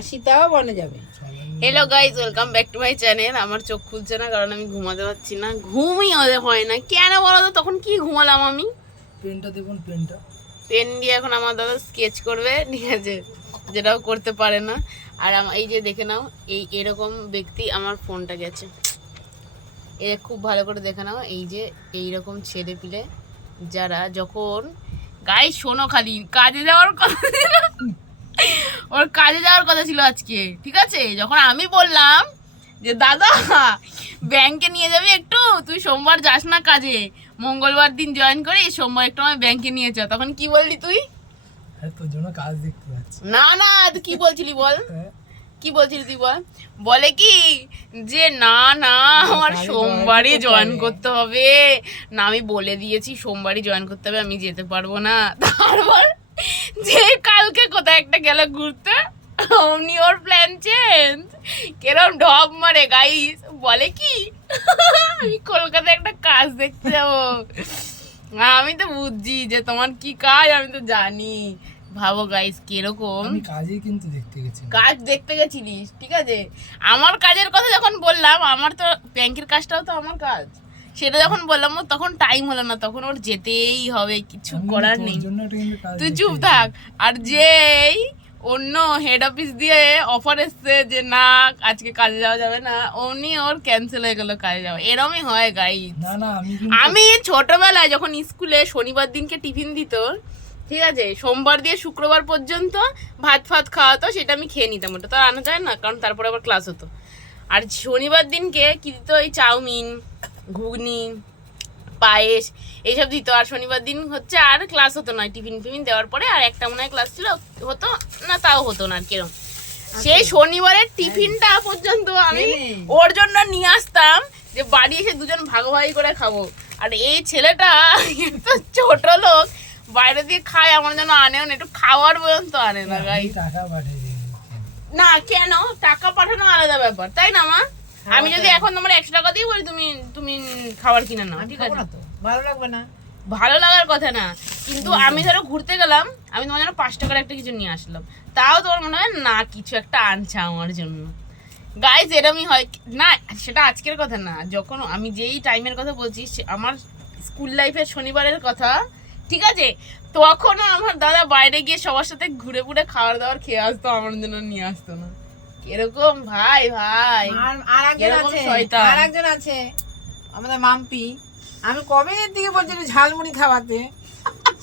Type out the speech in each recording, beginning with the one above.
আর সীতাও বনে যাবে। Hello guys, welcome back to my channel. আমার চোখ খুলছে না কারণ আমি ঘুমাতে পারছি না, ঘুমই হয় না। কেন বলো তো? তখন কি ঘুমালাম আমি? পেনটা দেখুন, পেন দিয়ে এখন আমার দাদা স্কেচ করবে, ঠিক আছে, যেটাও করতে পারে না। আর এই যে দেখে নাও, এরকম ব্যক্তি আমার ফোনটা গেছে, এ খুব ভালো করে দেখে নাও। এই যে এইরকম ছেলে পিলে যারা যখন গাইজ শোনো, খালি কাজে যাওয়ার কথা ছিল, ওর কাজে যাওয়ার কথা ছিল আজকে, ঠিক আছে। যখন আমি বললাম যে দাদা ব্যাংকে নিয়ে যাবি একটু, তুই সোমবার যাস না কাজে, মঙ্গলবার দিন জয়েন করি, সোমবার একটু আমার ব্যাংকে নিয়ে যা, তখন কি বললি তুই? তোর জন্য কাজ দেখতে পাচ্ছি। না না, তুই কি বলছিলি বল, কি বলছিলি তুই বল? বলে কি যে না না আমার সোমবারই জয়েন করতে হবে না, আমি বলে দিয়েছি সোমবারই জয়েন করতে হবে, আমি যেতে পারবো না। তারপর যে কালকে কোথায় একটা গেল ঘুরতে, অমনি ওর প্ল্যান চেঞ্জ, কেরম ঢপ মারে গাইস। বলে কি আমি কলকাতায় একটা কাজ দেখতে যাবো। আমি তো বুঝছি যে তোমার কি কাজ, আমি তো জানি। ভাবো গাইস কিরকম কাজই কিন্তু দেখতে গেছি, কাজ দেখতে গেছিলিস, ঠিক আছে। আমার কাজের কথা যখন বললাম, আমার তো ব্যাংকের কাজটাও তো আমার কাজ, সেটা যখন বললাম ওর তখন টাইম হলো না, তখন ওর যেতেই হবে, কিছু করার নেই। তুই চুপ থাক। আর যেই অন্য হেড অফিস দিয়ে অফার এসছে যে না আজকে কাজে যাওয়া যাবে না, অমনি ওর ক্যান্সেল হয়ে গেল কাজে যাওয়া। এরমই হয় গাইস। আমি ছোটবেলায় যখন স্কুলে শনিবার দিনকে টিফিন দিত, ঠিক আছে, সোমবার দিয়ে শুক্রবার পর্যন্ত ভাত ফাত খাওয়াতো, সেটা আমি খেয়ে নিতাম, ওটা তো আনা যায় না, কারণ তারপরে আবার ক্লাস হতো। আর শনিবার দিনকে কি দিত, ওই চাউমিন, ঘুগনি, পায়েস এইসব দিত। আর শনিবার দিন হচ্ছে আর ক্লাস হতো না, টিফিন ফিফিন দেওয়ার পরে আর একটা মনে হয় ক্লাস ছিল, হতো না, তাও হতো না আর কিরম। সেই শনিবারের টিফিনটা পর্যন্ত আমি ওর জন্য নিয়ে আসতাম, যে বাড়ি এসে দুজন ভাগাভাগি করে খাবো। আর এই ছেলেটা তো ছোট লোক, বাইরে দিয়ে খায়, আমার জন্য আনেও না, একটু খাওয়ার পর্যন্ত আনে না গাইস। না কেন, টাকা পাঠানো আলাদা ব্যাপার, তাই না মা? আমি যদি এখন তোমার 100 টাকা দিয়ে বলি তুমি তুমি খাবার কিনে নাও, ঠিক আছে, ভালো লাগবে না? ভালো লাগার কথা না, কিন্তু আমি ধরো ঘুরতে গেলাম, আমি তোমার জন্য 5 টাকার একটা কিছু নিয়ে আসলাম, তাও তোমার মনে হয় না কিছু একটা আনছে আমার জন্য। গাইজ এরমই হয় না, সেটা আজকের কথা না, যখন আমি যেই টাইমের কথা বলছি, আমার স্কুল লাইফের শনিবারের কথা, ঠিক আছে, তখনও আমার দাদা বাইরে গিয়ে সবার সাথে ঘুরে ঘুরে খাবার দাবার খেয়ে আসতো, আমার জন্য নিয়ে আসতো না। এরকম ভাই ভাই আর একজন আছে আমাদের মাম্পি, আমি কবে এর দিকে বলছি ঝালমুড়ি খাওয়াতে,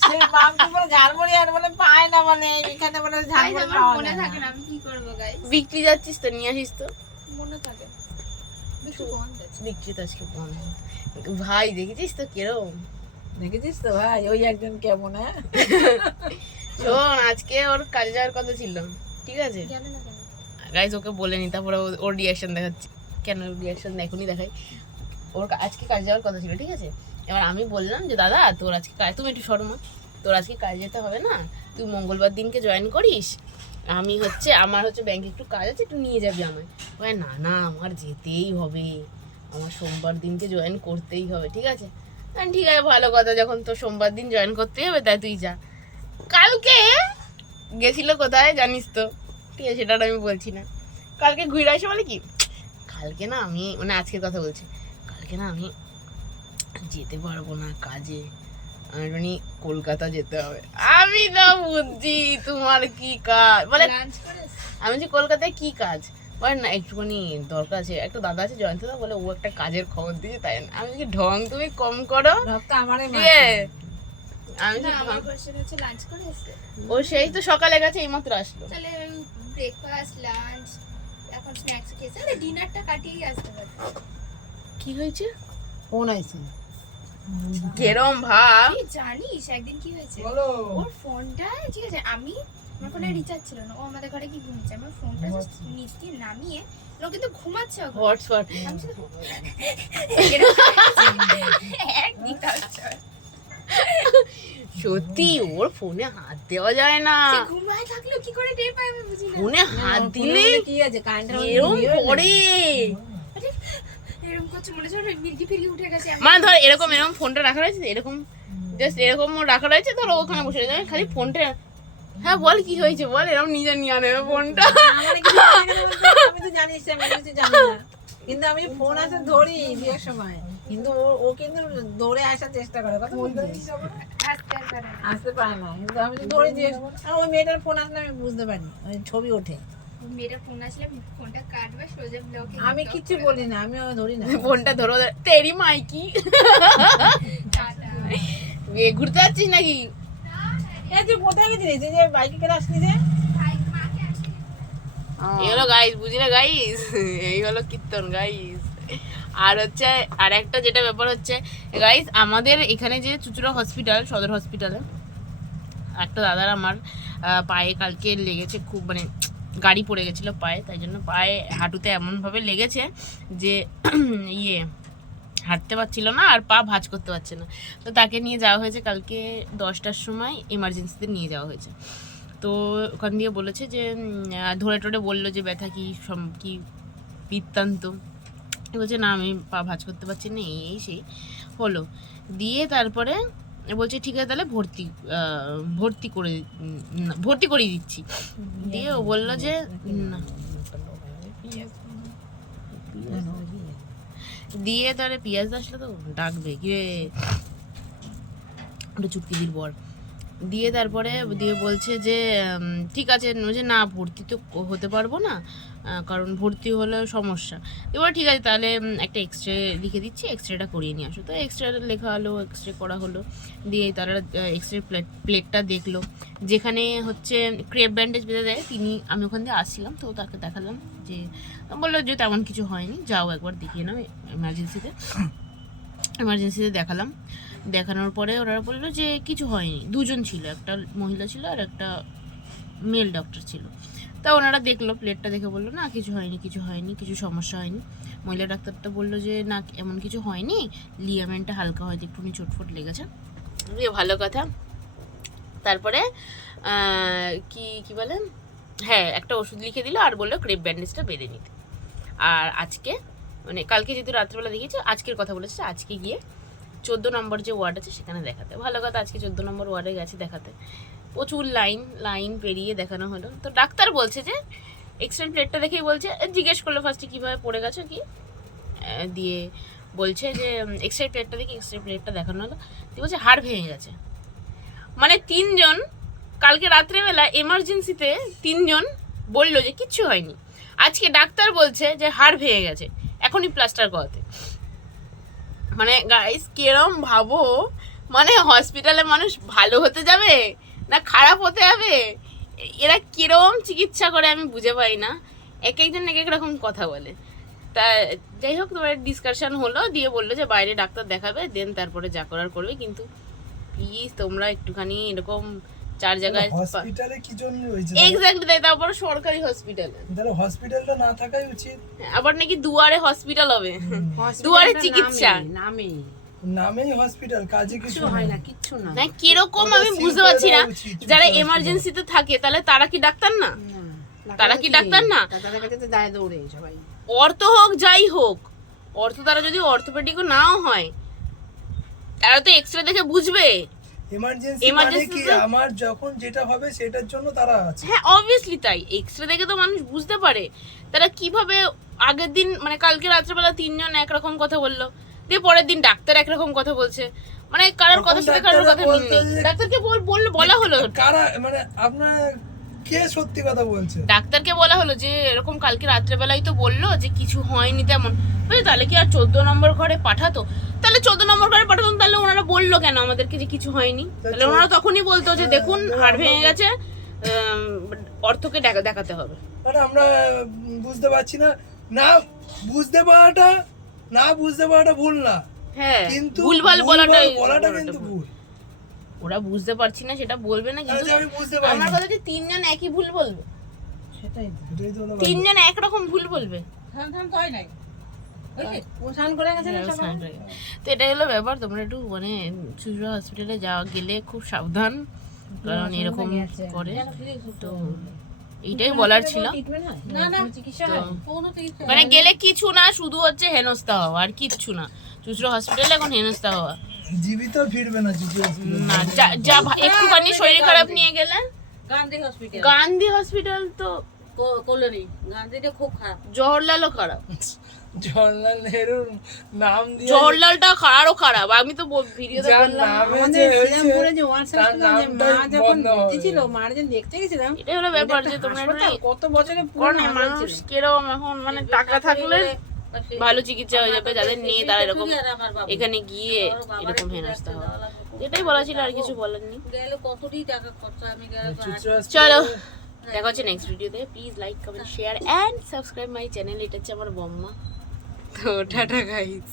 সেই মাম্পি বলে ঝালমুড়ি আর বলে পায় না, মানে এখানে বলে ঝালমুড়ি পাওয়া যায় না। আমি কি করবো গাইস, বিক্রি যাচ্ছিস তো নিয়ে আসিস তো, মনে থাকে বিক্রি তো আজকে বন্ধ। ভাই দেখেছিস তো কিরম, দেখেছিস তো ভাই, ওই একজন কেমন। হ্যাঁ শোন, আজকে ওর কাজে যাওয়ার কথা ছিল, ঠিক আছে জানে না কেন গাইজ, ওকে বলে নি, তারপরে ওর রিয়াকশন দেখাচ্ছি। কেন রিয়াকশন এখনই দেখাই। ওর আজকে কাজে যাওয়ার কথা ছিল, ঠিক আছে। এবার আমি বললাম যে দাদা তোর আজকে কাজ, তুমি একটু শর্মা, তোর আজকে কাজে যেতে হবে না, তুই মঙ্গলবার দিনকে জয়েন করিস, আমি হচ্ছে আমার হচ্ছে ব্যাংকে একটু কাজ আছে, একটু নিয়ে যাবি আমায়। বলে না না আমার যেতেই হবে, আমার সোমবার দিনকে জয়েন করতেই হবে, ঠিক আছে। ঠিক আছে ভালো কথা, যখন তো সোমবার দিন জয়েন করতেই হবে তাই তুই যা। কালকে গেছিল কোথায় জানিস তো, ঠিক আছে, সেটা আমি বলছি না। কালকে ঘুরে আসে বলে কি, কালকে না আমি, মানে আজকের কথা বলছি, কালকে না আমি যেতে পারবো না কাজে, আমার মানে কলকাতা যেতে হবে। আমি তো বুঝছি তোমার কি কাজ, বলে আমি যে কলকাতায় কি কাজ, বলে না একটুখানি দরকার আছে, একটা দাদা আছে জয়ন্ত দা, বলে ও একটা কাজের খবর দিয়েছে, তাই না। আমি কি ঢং তুমি কম করো, ঠিক আছে। আমি আমার কোশ্চেন হচ্ছে লাঞ্চ করে এসেছে, ও সেই তো সকালে গেছে, এইমাত্র আসলো। তাহলে ব্রেকফাস্ট লাঞ্চ এখন স্ন্যাক্স খেয়েছে, তাহলে ডিনারটা কাটিয়েই আসতে পারে। কি হয়েছে, ফোন আইছে, কেরম ভাব। তুই জানিস একদিন কি হয়েছে, ওর ফোনটা, ঠিক আছে, আমার ফোনে রিচার্জ ছিল না, ও আমাদের ঘরে কি ঘুমিয়েছে, আমার ফোনটা জাস্ট নিচ দিয়ে নামিয়ে, ও কিন্তু ঘুমাচ্ছে, হটস্পট সত্যি ওর ফোনে হাত দেওয়া যায় না, ঘুমায় থাকলো কি করে টের পায় আমি বুঝি না। ফোনে হাত দিলে কি আছে এরম পড়ে, এরকম করছে মনে হচ্ছে মির্গি ফিরগি উঠে গেছে। মানে ধর এরকম এরকম ফোনটা রাখা রয়েছে, এরকম জাস্ট এরকম রাখা রয়েছে, ধর ওখানে বসে রয়েছে, খালি ফোনটা হ্যাঁ বল কি হয়েছে বল, এরকম নিজে নিয়ে নেবে ফোনটা। আমার কিছু জানি না বলতে, আমি তো জানিস আমি কিছু জানি না, কিন্তু আমি ফোন আসে ধরি বিয়ের সময়, কিন্তু ও কিন্তু দৌড়ে আসার চেষ্টা করে, কথা বলতে আসতে পারে না, কিন্তু আমি তো ধরে দিয়ে ওই মেয়েটার ফোন আসলে আমি বুঝতে পারি, ওই ছবি ওঠে। মেয়েটা ফোন আসলে ফোনটা কাটবে সোজা ব্লকে। আমি কিচ্ছু বলি না, আমি ধরি না। ফোনটা ধরো, তেরি মাইকি বিয়ে ঘুরতে যাচ্ছিস নাকি? এই তুই কোথায় গেছিলিস, এই যে বাইকে করে আসলি যে? এই হলো গাইস, বুঝলে গাইস, এই হলো কীর্তন গাইস। আর হচ্ছে আর একটা যেটা ব্যাপার হচ্ছে গাইস, আমাদের এখানে যে চুচুড়া হসপিটাল, সদর হসপিটালে একটা দাদার আমার পায়ে কালকে লেগেছে খুব, মানে গাড়ি পড়ে গেছিলো পায়ে, তাই জন্য পায়ে হাঁটুতে এমনভাবে লেগেছে যে হাঁটতে পারছিল না আর পা ভাঁজ করতে পারছে না। তো তাকে নিয়ে যাওয়া হয়েছে কালকে 10টার সময়, এমার্জেন্সিতে নিয়ে যাওয়া হয়েছে। তো ওখান দিয়ে বলেছে যে ধরে টরে বললো যে ব্যথা কি কি বৃত্তান্ত, বলছে না আমি পা ভাঁজ করতে পারছি না, এই সেই হলো। দিয়ে তারপরে বলছে ঠিক আছে তাহলে ভর্তি করিয়ে দিচ্ছি। দিয়ে ও বললো যে না, দিয়ে তাহলে পিয়াজ আসলে তো ডাকবে কি ওটা চুটকি দিল বর। দিয়ে তারপরে দিয়ে বলছে যে ঠিক আছে, যে না ভর্তি তো হতে পারবো না, কারণ ভর্তি হলে সমস্যা। এবার ঠিক আছে তাহলে একটা এক্সরে লিখে দিচ্ছি, এক্সরেটা করিয়ে নিয়ে আসো। তো এক্সরেটা লেখা হলো, এক্সরে করা হলো। দিয়ে তারা এক্সরে প্লেটটা দেখলো, যেখানে হচ্ছে ক্রেপ ব্যান্ডেজ বেঁধে দেয় আমি ওখান দিয়ে আসছিলাম, তো তাকে দেখালাম, যে বললো যে তেমন কিছু হয়নি, যাও একবার দেখিয়ে নাও এমার্জেন্সিতে দেখালাম। দেখানোর পরে ওরা বললো যে কিছু হয়নি, দুজন ছিল, একটা মহিলা ছিল আর একটা মেল ডক্টর ছিল। তা ওনারা দেখলো, প্লেটটা দেখে বললো না কিছু হয়নি, কিছু সমস্যা হয়নি। মহিলা ডাক্তারটা বললো যে না এমন কিছু হয়নি, লিগামেন্টটা হালকা হয়তো একটুখানি চোটফোট লেগেছে। ভালো কথা। তারপরে কি বলে, হ্যাঁ একটা ওষুধ লিখে দিল আর বললো ক্রেপ ব্যান্ডেজটা বেঁধে নিতে। আর আজকে মানে কালকে যেহেতু রাত্রেবেলা দেখিয়েছে, আজকের কথা বলেছে, আজকে গিয়ে 14 নম্বর যে ওয়ার্ড আছে সেখানে দেখাতে। ভালো কথা, আজকে 14 নম্বর ওয়ার্ডে গেছে দেখাতে, প্রচুর লাইন পেরিয়ে দেখানো হলো। তো ডাক্তার বলছে যে এক্সরে প্লেটটা দেখেই বলছে, জিজ্ঞেস করলো ফার্স্টে কীভাবে পড়ে গেছো কি, দিয়ে বলছে যে এক্সরে প্লেটটা দেখে এক্সরে প্লেটটা দেখানো হলো, দিয়ে বলছে হাড় ভেঙে গেছে। মানে 3 জন কালকে রাত্রেবেলা এমার্জেন্সিতে 3 জন বললো যে কিচ্ছু হয়নি, আজকে ডাক্তার বলছে যে হাড় ভেঙে গেছে, এখনই প্লাস্টার করাতে। মানে গাইস কিরম ভাবো, মানে হসপিটালে মানুষ ভালো হতে যাবে না খারাপ হতে যাবে, এরা কিরম চিকিৎসা করে আমি বুঝে পাই না, এক একজন এক এক রকম কথা বলে। তা যাই হোক, তোমার ডিসকাশন হলো, দিয়ে বললো যে বাইরে ডাক্তার দেখাবে, দেন তারপরে যা করার করবে, কিন্তু প্লিজ তোমরা একটুখানি এরকম 4 জায়গায় হসপিটালে কি জন্য হয়েছে এক্স্যাক্টলি তাই, তারপর সরকারি হসপিটালে, তাহলে হসপিটালটা না থাকাই উচিত। আবার নাকি দুয়ারে হসপিটাল হবে, দুয়ারে চিকিৎসা, নামেই হসপিটাল, কাজে কিছু হয় না, কিচ্ছু না। না কিরকম আমি বুঝতে পারছি না, যারা এমার্জেন্সিতে থাকে তাহলে তারা কি ডাক্তার না? তারা কি ডাক্তার না? তাদের কাছে তো যায় দৌড়ে সবাই, অর্থ হোক যাই হোক, তারা যদি অর্থোপেডিকও নাও হয়, তারা তো এক্সরে দেখে বুঝবে। এমার্জেন্সি মানে কি, আমার যখন যেটা হবে সেটার জন্য তারা আছে। হ্যাঁ অবভিয়াসলি তাই, এক্সরে দেখে তো মানুষ বুঝতে পারে। তারা কিভাবে আগের দিন মানে কালকে রাত্রেবেলা 3 জন একরকম কথা বললো, দিয়ে পরের দিন ডাক্তার একরকম কথা বলছে, মানে কারোর কথার সাথে কারোর কথা মিল নেই। ডাক্তারকে বলা হলো, কারা মানে আপনার কে সত্যি কথা বলছে, ডাক্তারকে বলা হলো যে এরকম কালকে রাত্রেবেলাই তো বললো যে কিছু হয়নি তেমন, বুঝলি, তাহলে কি আর 14 নম্বর ঘরে পাঠাতো? তাহলে 14 নম্বর ঘরে পাঠাতো, তাহলে ওনারা বললো কেন আমাদেরকে যে কিছু হয়নি? তাহলে ওনারা তখনই বলতো যে দেখুন হাড় ভেঙে গেছে, অর্থকে দেখাতে হবে। আমরা বুঝতে পারছি না, না বুঝতে পারাটা ভুল না, হ্যাঁ কিন্তু ভুলভাল বলাটা কিন্তু ভুল। ওরা বুঝতে পারছি না সেটা বলবে না, কিন্তু আমি বুঝতে পারি আমার কথা যে 3 জন একই ভুল বলবে, সেটাই 3 জন একরকম ভুল বলবে। তো এটাই হলো ব্যাপার। তোমরা একটু মানে চুচুড়া হসপিটালে গেলে খুব সাবধান, কারণ এরকম করে। তো এইটাই বলার ছিল, মানে গেলে কিছু না, শুধু হচ্ছে হেনস্থা হওয়া আর কিচ্ছু না। চুচুড়া হসপিটালে এখন হেনস্থা হওয়া, জীবিত ফিরবে না না। যা একটুখানি শরীর খারাপ নিয়ে গেলে গান্ধী হসপিটাল তো জওহরলালও খারাপ। জওহরলাল নেহরুর নাম দিয়ে জওহরলালটা আরো খারাপ। আমি তো ভিডিওতে যার বললাম নামে আমাদের যে হয়েছে, শ্রীরামপুরে যে ওয়ান তার নামটাই মা যখন বন্ধ হবে। ভর্তি ছিল, মার যখন দেখতে গেছিলাম, এটাই হলো ব্যাপার যে ওটা তোমরা হাসপাতাল একটু কত বছরে করো পুরনো না, মানুষ কিরকম এখন মানে টাকা থাকলে ভালো চিকিৎসা হয়ে যাবে, যাদের নেই তারা এরকম এখানে গিয়ে এরকম হেনস্থা হবে। এটাই বলা ছিল, আর কিছু বলার নেই। চলো দেখা হচ্ছে নেক্সট ভিডিওতে। Please like comment share and subscribe my channel. এটা হচ্ছে আমার বম্মা। তো টাটা গাইস।